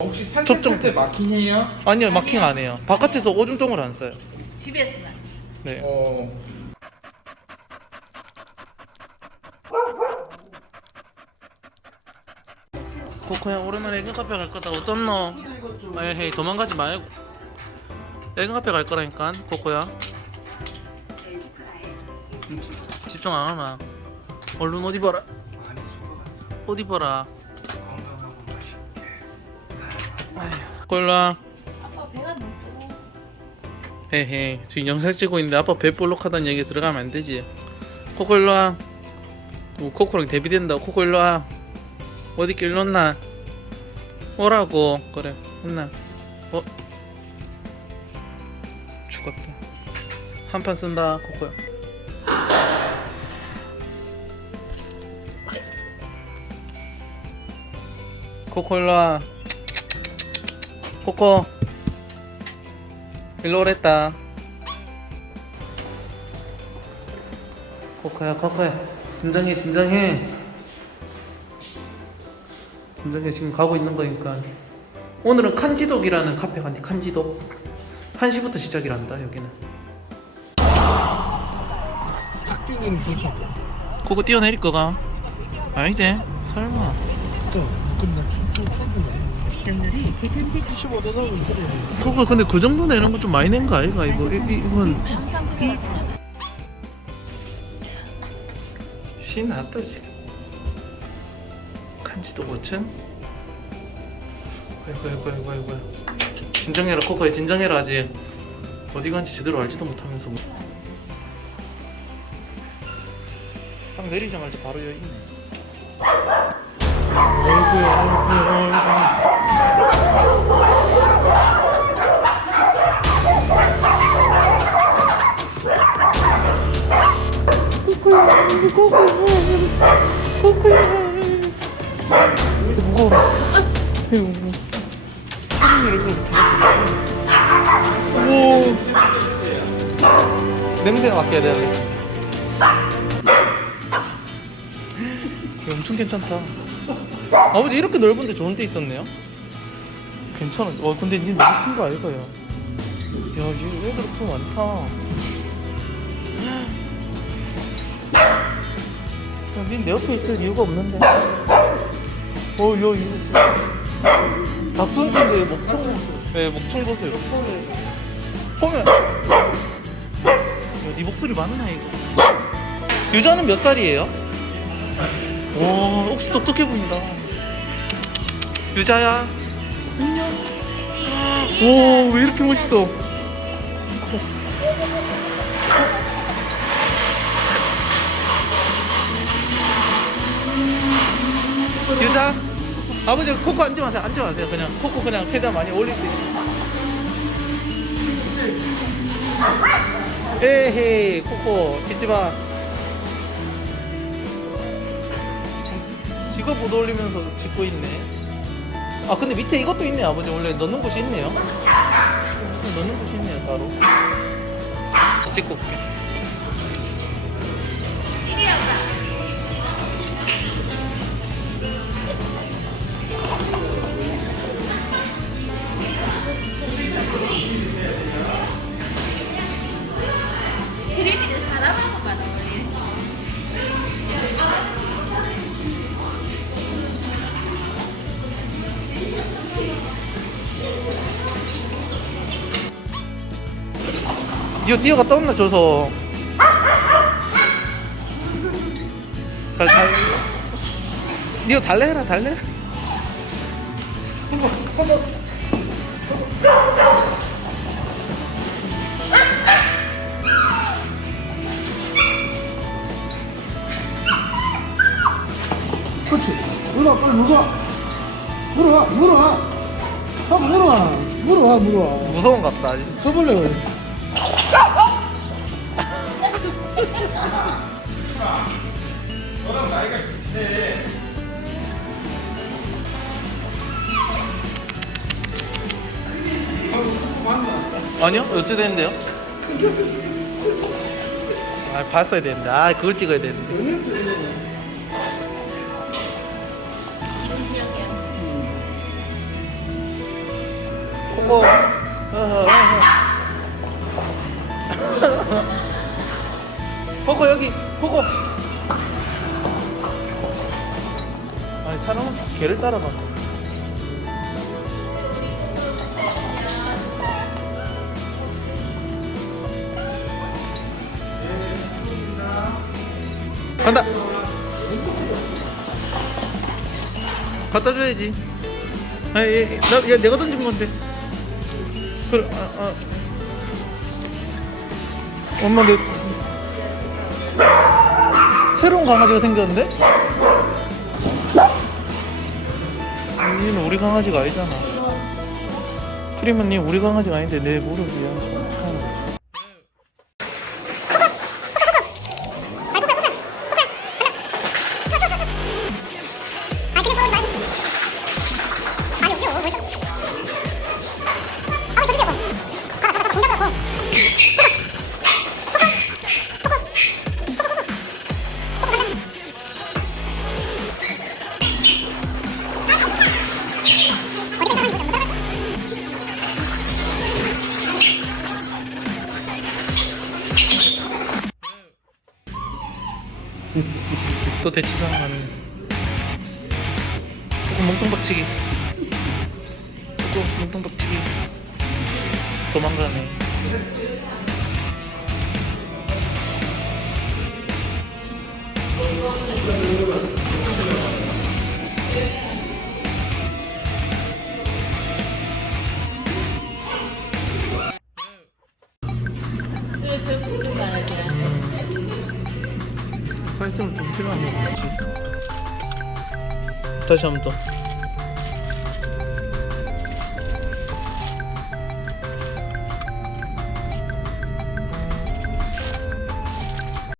혹시 산책할 접종- 때 마킹해요? 아니요 마킹 안 해요. 바깥에서 오줌통을 안 써요. 집에서만. 네. 어. 코코야 오랜만에 애견 카페 갈 거다 어쩐노? 에헤이 도망가지 말고 애견 카페 갈 거라니까 코코야 집중 안 하나 얼른 어디 봐라 어디 봐라 일로 와 아빠 배가 너무 헤헤 지금 영상 찍고 있는데 아빠 배 볼록하다는 얘기 들어가면 안 되지. 코코 일로와 뭐 코코랑 데뷔된다. 코코 일로 와 어디 길 놓나? 오라고. 그래 혼나. 어? 죽었다. 한 판 쓴다 코코야. 코코 일로 와 코코. 일로 오랬다. 코코야 코코야. 진정해 진정해. 진정해. 지금 가고 있는 거니까. 오늘은 칸지독이라는 카페 간디 칸지독. 1시부터 시작이란다 여기는. 학교는 도착. 코코 뛰어내릴 거가. 아니지? 설마. 또 95도도 그거 근데 그 정도 내는 거 좀 많이 낸 거 아이가? 이거 이, 이, 이건. 신났다지 간지도 못챈? 아이고 아이고 아이고 아이고 진정해라 코코야 진정해라 아직. 어디 간지 제대로 알지도 못하면서. 딱 내리자마자 바로 여기 있네. 아이고야 아이고야 아이고. 무거워라 아이고 사람이 이렇게 오 냄새가 맡겨야 돼 이거 엄청 괜찮다. 아버지 이렇게 넓은데 좋은 데 있었네요? 괜찮아 와 근데 니 너무 큰거 아이가요. 야얘 애들 품 많다 니내 옆에 있을 이유가 없는데 어, 야, 이거 진짜. 박선진의 목청, 네, 목청 보세요. 보면. 야, 네 목소리 많으나, 이거. 유자는 몇 살이에요? 와, 혹시 똑똑해 보인다. 유자야. 안녕. 오, 왜 이렇게 멋있어? 유자. 아버지 코코 앉지 마세요. 앉지 마세요. 그냥 코코 그냥 최대한 많이 올릴 수 있어. 에헤이 코코 짖지 마. 지가 못 올리면서 짖고 있네. 아 근데 밑에 이것도 있네 아버지 원래 넣는 곳이 있네요. 넣는 곳이 있네요 따로. 찍고 올게. 니가 뛰어갔다 온나 줘서 달, 달. 니가 달래라 달래 그렇지. 물어 빨리 물어. 물어와 물어와. 한번 물어와. 물어와 물어와. 무서운 것 같다 해볼래 그래. 아니요 어째 되는데요? 아 봤어야 되는데 아 그걸 찍어야 되는데 어, 코코 여기 코코. 아니 사람은 개를 따라가. 간다. 갖다 줘야지. 아, 얘, 나, 얘 내가 던진 건데. 그래, 아, 아. 엄마 내 새로운 강아지가 생겼는데? 얘는 우리 강아지가 아니잖아. 프리맨님 우리 강아지가 아닌데 내 무릎이야. 또 대치상 하는. 조금 몽뚱박치기. 조금 몽뚱박치기. 도망가네. 서 있으면 좀 필요한 거 같지. 다시 한 번 더.